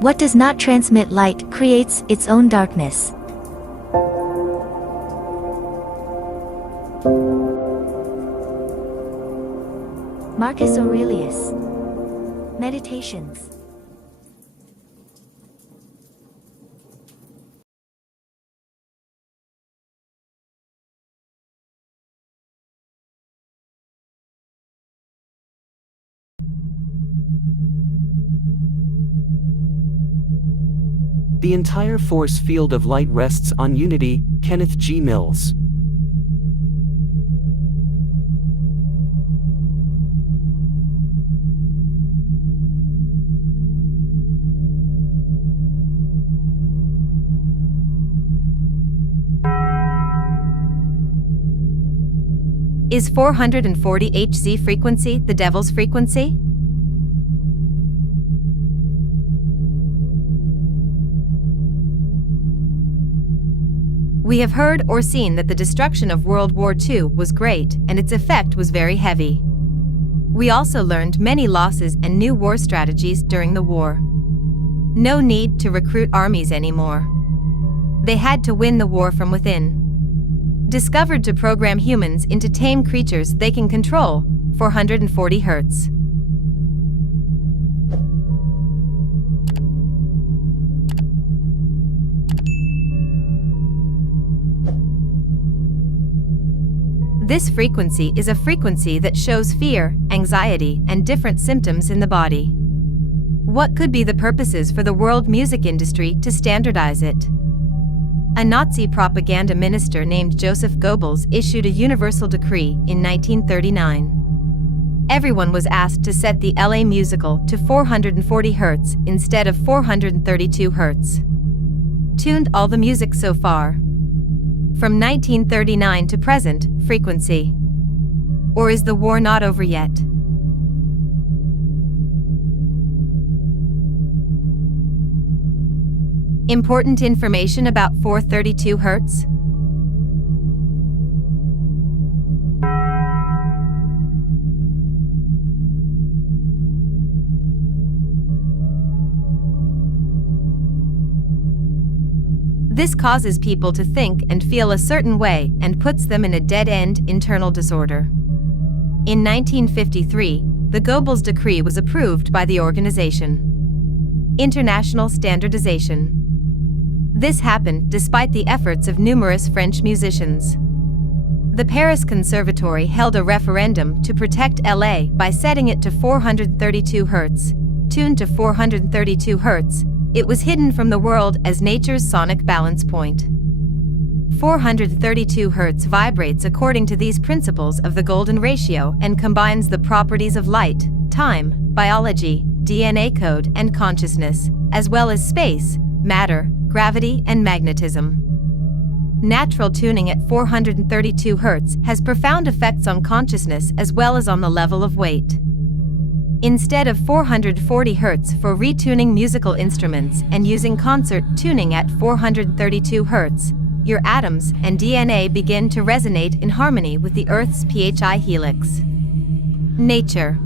What does not transmit light creates its own darkness. Marcus Aurelius. Meditations. The entire force field of light rests on unity. Kenneth G Mills. Is 440 Hz frequency the devil's frequency? We have heard or seen that the destruction of World War II was great and its effect was very heavy. We also learned many losses and new war strategies during the war. No need to recruit armies anymore. They had to win the war from within. Discovered to program humans into tame creatures they can control, 440 Hertz. This frequency is a frequency that shows fear, anxiety, and different symptoms in the body. What could be the purposes for the world music industry to standardize it? A Nazi propaganda minister named Joseph Goebels issued a universal decree in 1939. Everyone was asked to set the LA musical to 440 Hertz instead of 432 Hertz. Tuned all the music so far. From 1939 to present, frequency. Or is the war not over yet? Important information about 432 Hertz. This causes people to think and feel a certain way and puts them in a dead-end internal disorder. In 1953, the Goebels Decree was approved by the organization International Standardization. This happened despite the efforts of numerous French musicians. The Paris Conservatory held a referendum to protect LA by setting it to 432 Hertz. Tuned to 432 Hertz, it was hidden from the world as nature's sonic balance point. 432 Hertz vibrates according to these principles of the golden ratio and combines the properties of light, time, biology, DNA code, and consciousness, as well as space, matter, gravity, and magnetism. Natural tuning at 432 Hertz has profound effects on consciousness as well as on the level of weight. Instead of 440 Hertz for retuning musical instruments and using concert tuning at 432 Hertz, your atoms and DNA begin to resonate in harmony with the Earth's PHI helix. Nature.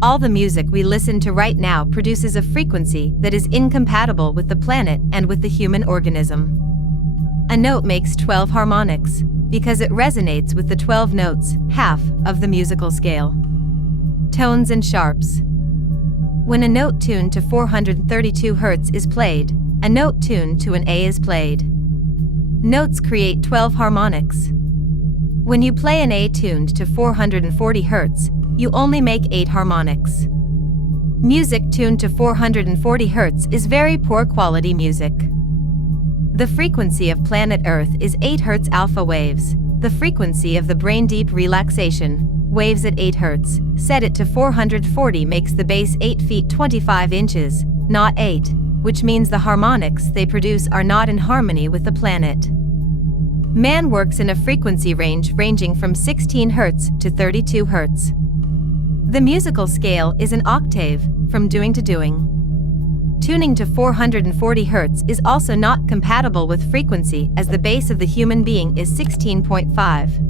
All the music we listen to right now produces a frequency that is incompatible with the planet and with the human organism. A note makes 12 harmonics, because it resonates with the 12 notes, half of the musical scale. Tones and sharps. When a note tuned to 432 Hertz is played, a note tuned to an A is played. Notes create 12 harmonics. When you play an A tuned to 440 Hertz, you only make 8 harmonics. Music tuned to 440 Hz is very poor quality music. The frequency of planet Earth is 8 Hz alpha waves. The frequency of the brain deep relaxation waves at 8 Hz. Set it to 440 makes the bass 8 feet 25 inches, not 8, which means the harmonics they produce are not in harmony with the planet. Man works in a frequency range ranging from 16 Hz to 32 Hz. The musical scale is an octave, from doing to doing. Tuning to 440 Hz is also not compatible with frequency, as the bass of the human being is 16.5.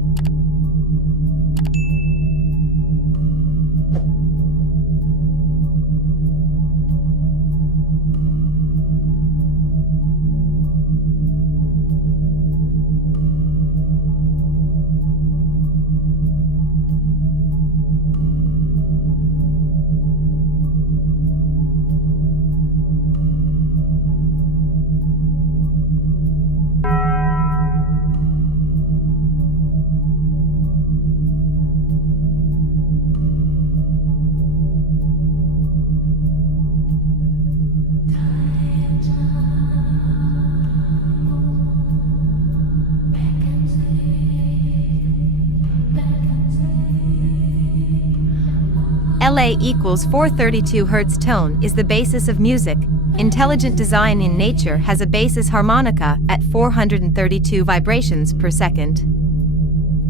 LA equals 432 Hz tone is the basis of music. Intelligent design in nature has a basis harmonica at 432 vibrations per second.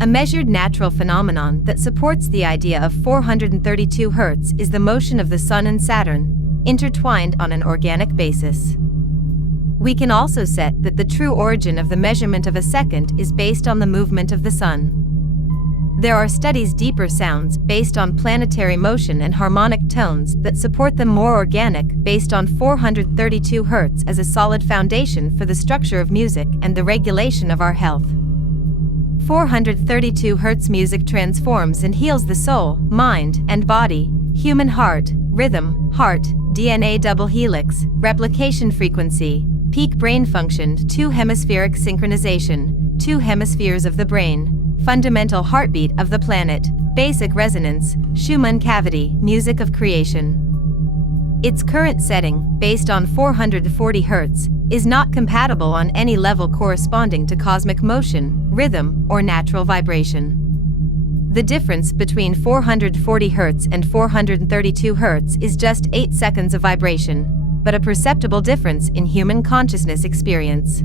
A measured natural phenomenon that supports the idea of 432 Hz is the motion of the Sun and Saturn, intertwined on an organic basis. We can also set that the true origin of the measurement of a second is based on the movement of the Sun. There are studies deeper sounds based on planetary motion and harmonic tones that support them more organic based on 432 Hz as a solid foundation for the structure of music and the regulation of our health. 432 Hz music transforms and heals the soul, mind, and body, human heart, rhythm, heart, DNA double helix, replication frequency, peak brain function, 2 hemispheric synchronization, 2 hemispheres of the brain, fundamental heartbeat of the planet, basic resonance, Schumann cavity, music of creation. Its current setting, based on 440 Hz, is not compatible on any level corresponding to cosmic motion, rhythm, or natural vibration. The difference between 440 Hz and 432 Hz is just 8 seconds of vibration, but a perceptible difference in human consciousness experience.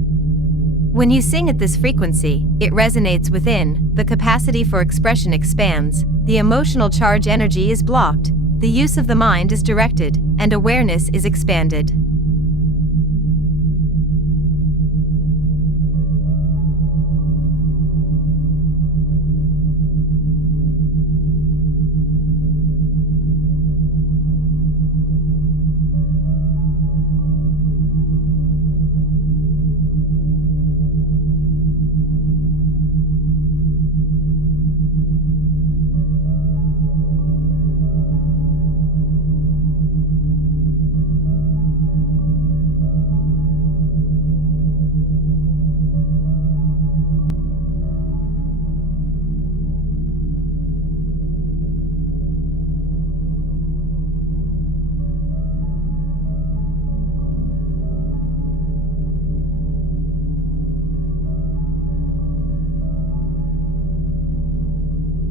When you sing at this frequency, it resonates within, the capacity for expression expands, the emotional charge energy is blocked, the use of the mind is directed, and awareness is expanded.